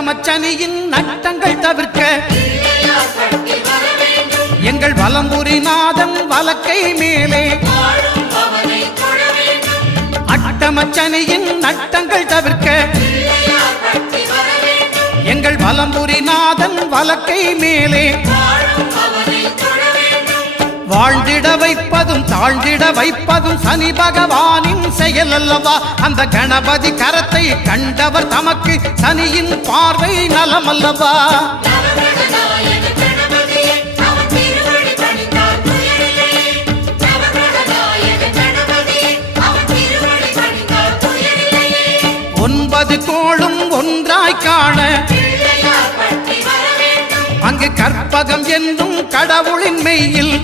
அட்டமச்சனியின் நட்டங்கள் தவிர்க்க எங்கள் வலம்புரிநாதன் வலக்கை மேலே அட்டமச்சனியின் நட்டங்கள் தவிர்க்க எங்கள் வலம்புரிநாதன் வலக்கை மேலே வாழ்ந்திட வைப்பதும் தாழ்ந்திட வைப்பதும் சனி பகவானின் செயல் அல்லவா. அந்த கணபதி கரத்தை கண்டவர் தமக்கு சனியின் பார்வை நலம் அல்லவா. ஒன்பது கோளும் ஒன்றாய் காண அங்கு கற்பகம் என்னும் கடவுளின் மெய்யில்